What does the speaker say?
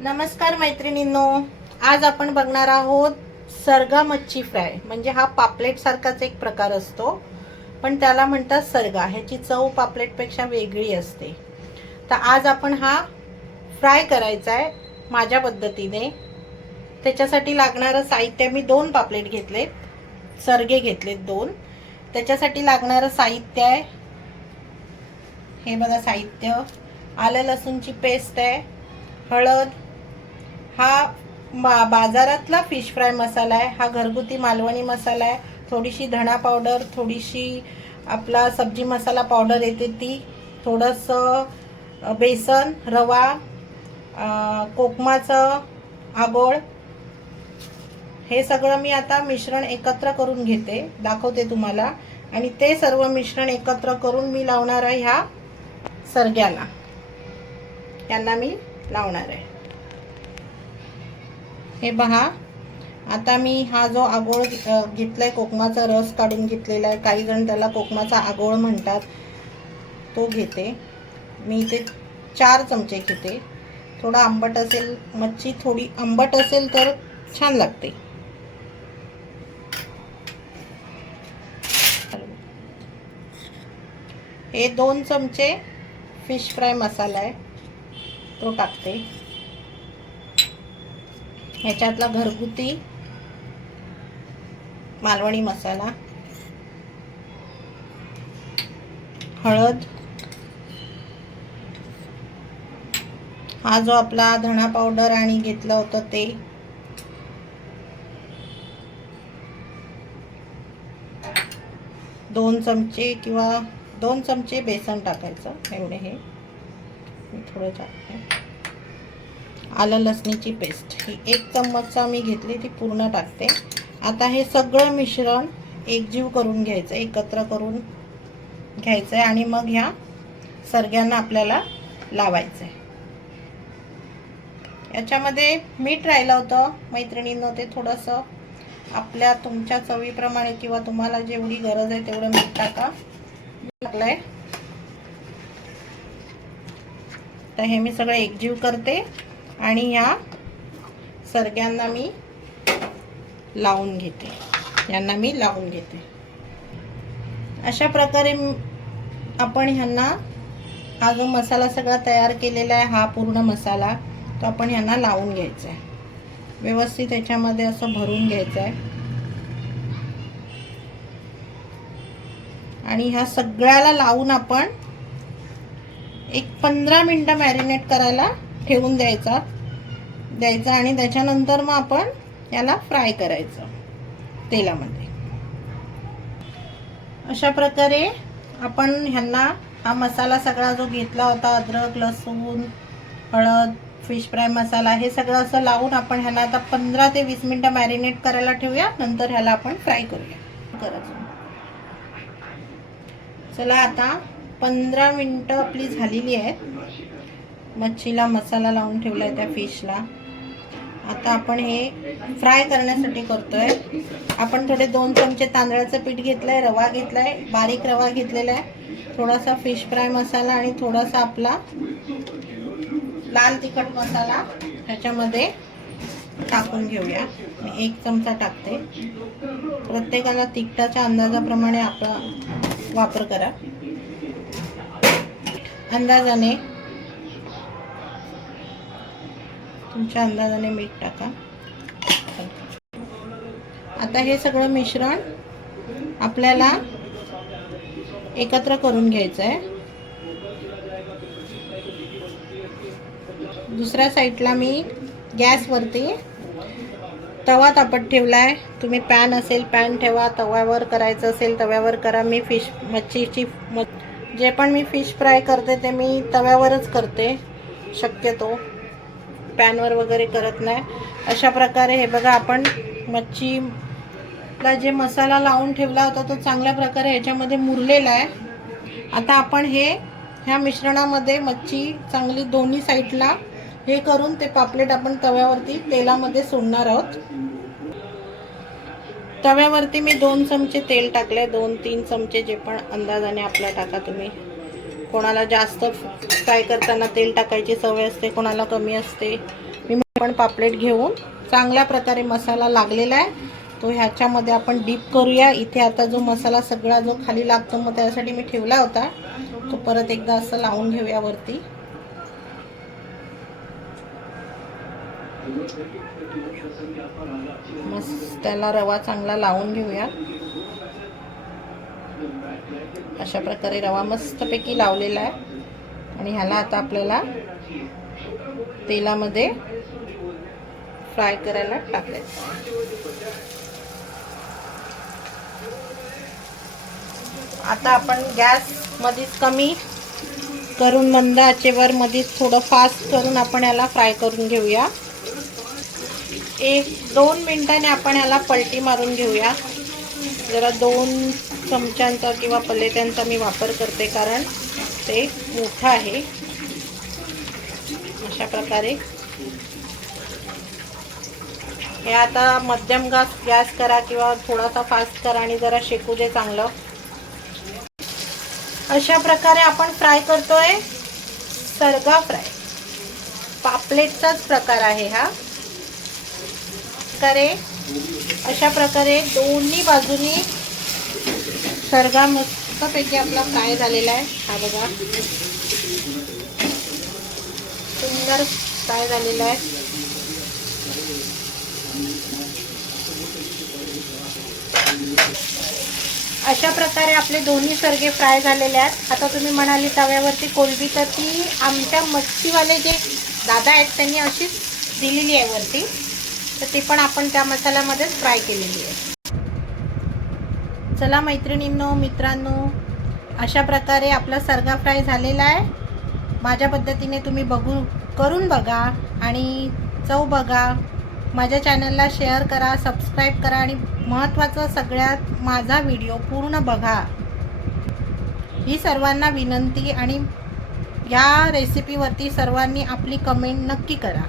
नमस्कार मैत्रिणींनो, आज आपण बघणार आहोत सरगा मच्छी फ्राय. म्हणजे हा पापलेट सारखाच एक प्रकार असतो, पण त्याला म्हणतात सरगा. ह्याची चव पापलेटपेक्षा वेगळी असते. तर आज आपण हा फ्राय करायचा आहे माझ्या पद्धतीने. त्याच्यासाठी लागणारं साहित्य मी 2 पापलेट घेतलेत, सरगे घेतलेत 2. त्याच्यासाठी लागणारं साहित्य आहे हे बघा. साहित्य: आलं लसूणची पेस्ट आहे, हळद, हा बाजारातला फिश फ्राय मसाला आहे, हा घरगुती मालवणी मसाला आहे, थोडीशी धणा पावडर, थोडीशी आपला सब्जी मसाला पावडर येते ती, थोडंसं बेसन, रवा, कोकमाचं आगोळ. हे सगळं मी आता मिश्रण एकत्र करून घेते, दाखवते तुम्हाला. आणि ते सर्व मिश्रण एकत्र करून मी लावणार आहे ह्या सरग्याला. यांना मी लावणार आहे. हे पहा, आता मी हा जो आगोळ घेतलाय, कोकमाचा रस काढून घेतलेला आहे, काही जण त्याला कोकमाचा आगोळ म्हणतात, तो घेते मी. इथे 4 चमचे घेते. थोडा आंबट असेल, मच्छी थोडी आंबट असेल तर छान लागते. हे 2 चमचे फिश फ्राय मसाला आहे, तो टाकते. ह्याच्यातला घरगुती मालवणी मसाला, हळद, हा जो आपला धणा पावडर आणि घेतलं होतं ते, दोन चमचे किंवा 2 चमचे बेसन टाकायचं, एवढे हे मी थोडं टाकते. आलं लसणीची पेस्ट ही 1 चम्मचचा मी घेतली, ती पूर्ण टाकते. आता हे सगळं मिश्रण एकजीव करून घ्यायचं, एकत्र करून घ्यायचं आहे आणि मग ह्या सरग्यांना आपल्याला लावायचं आहे. याच्यामध्ये मीठ राहिलं होतं मैत्रिणींनो, ते थोडंसं आपल्या तुमच्या चवीप्रमाणे किंवा तुम्हाला जेवढी गरज आहे तेवढं मीठ टाका. टाकलंय. तर हे मी सगळं एकजीव करते आणि ह्या सरग्यांना मी लावून घेते. यांना मी लावून घेते. अशा प्रकारे आपण ह्यांना, हा जो मसाला सगळा तयार केलेला आहे, हा पूर्ण मसाला तो आपण ह्यांना लावून घ्यायचा आहे. व्यवस्थित ह्याच्यामध्ये असं भरून घ्यायचं आहे आणि ह्या सगळ्याला लावून आपण एक 15 मिनिटं मॅरिनेट करायला ठेवून द्यायचा आणि त्याच्यानंतर मग आपण याला फ्राय करायचं तेलामध्ये. अशा प्रकारे आपण ह्यांना हा मसाला सगळा जो घेतला होता, अद्रक, लसूण, हळद, फिश फ्राय मसाला, हे सगळं असं लावून आपण ह्यांना आता 15 ते 20 मिनिटं मॅरिनेट करायला ठेवूया. नंतर ह्याला आपण फ्राय करूया. चला, आता 15 मिनिटं आपली झालेली आहेत. मच्छीला मसाला लावून ठेवलाय, त्या फिशला. आता आपण हे फ्राय करण्यासाठी करतोय. आपण थोडे 2 चमचे तांदळाचं पीठ घेतलंय, रवा घेतलाय, बारीक रवा घेतलेला आहे, थोडासा फिश फ्राय मसाला आणि थोडासा आपला लाल तिखट मसाला ह्याच्यामध्ये टाकून घेऊया. मी 1 चमचा टाकते. प्रत्येकाला तिखटाच्या अंदाजाप्रमाणे आपण वापर करा. अंदाजाने, तुमच्या अंदाजाने मीठ टाका. आता हे सगळं मिश्रण आपल्याला एकत्र करून घ्यायचं आहे. दुसऱ्या साईडला मी गॅसवरती तवा तापत ठेवलाय. तुम्ही पॅन असेल पॅन ठेवा, तव्यावर करायचं असेल तव्यावर करा. मी मच्छीची जे पण मी फिश फ्राय करते ते मी तव्यावरच करते शक्यतो, पॅनवर वगैरे करत नाही. अशा प्रकारे हे बघा, आपण मच्छीला जे मसाला लावून ठेवला होता तो चांगल्या प्रकारे ह्याच्यामध्ये मुरलेला आहे. आता आपण ह्या मिश्रणामध्ये मच्छी चांगली दोन्ही साईडला हे करून ते पापलेट आपण तव्यावरती तेलामध्ये सोडणार आहोत. तव्यावरती मी 2 चमचे तेल टाकले, 2-3 चमचे जे पण अंदाजाने आपला टाका तुम्ही. कोणाला जास्त फ्राय करताना तेल टाकायची सवय असते, कोणाला कमी असते. मी पण पापलेट घेऊन चांगल्या प्रकारे मसाला लागलेला आहे तो ह्याच्यामध्ये आपण डीप करूया. इथे आता जो मसाला सगळा जो खाली लागतो मग त्यासाठी मी ठेवला होता तो परत एकदा असं लावून घेऊया वरती. मस्त त्याला रवा चांगला लावून घेऊया. अशा प्रकारे रवा मस्तपैकी लावलेला आहे आणि ह्याला आता आपल्याला तेलामध्ये फ्राय करायला टाकायचं. आता आपण गॅस मध्येच कमी करून मंद आचेवर मध्येच थोडं फास्ट करून आपण याला फ्राय करून घेऊया. 1-2 मिनिटांनी आपण याला पलटी मारून घेऊया. जरा 2 चमच्यांचा किंवा पलेट्यांचा मी वापर करते कारण ते मोठं आहे. अशा प्रकारे हे आता मध्यम गॅस करा किंवा थोडासा फास्ट करा आणि जरा शेकू दे चांगलं. अशा प्रकारे आपण फ्राय करतोय. सरगा फ्राय पापलेटचाच प्रकार आहे हा. अशा प्रकारे दोन्ही बाजूनी सरगा मस्तपैकी आपला फ्राय झालेला आहे. हा बघा सुंदर फ्राय झालेला आहे. अशा प्रकारे आपले दोन्ही सरगे फ्राय झालेले आहेत. आता तुम्ही म्हणाली तव्यावरती कोलबी, तर ती आमच्या मच्छीवाले जे दादा आहेत त्यांनी अशीच दिलेली आहे वरती, तर ती पण आपण त्या मसाल्यामध्येच फ्राय केलेली आहे. चला मैत्रिणींनो, मित्रांनो, अशा प्रकारे आपला सरगा फ्राय झालेला आहे. माझ्या पद्धतीने तुम्ही करून बघा आणि चव बघा. माझ्या चॅनलला शेअर करा, सबस्क्राईब करा आणि महत्त्वाचं सगळ्यात माझा व्हिडिओ पूर्ण बघा ही सर्वांना विनंती. आणि या रेसिपीवरती सर्वांनी आपली कमेंट नक्की करा.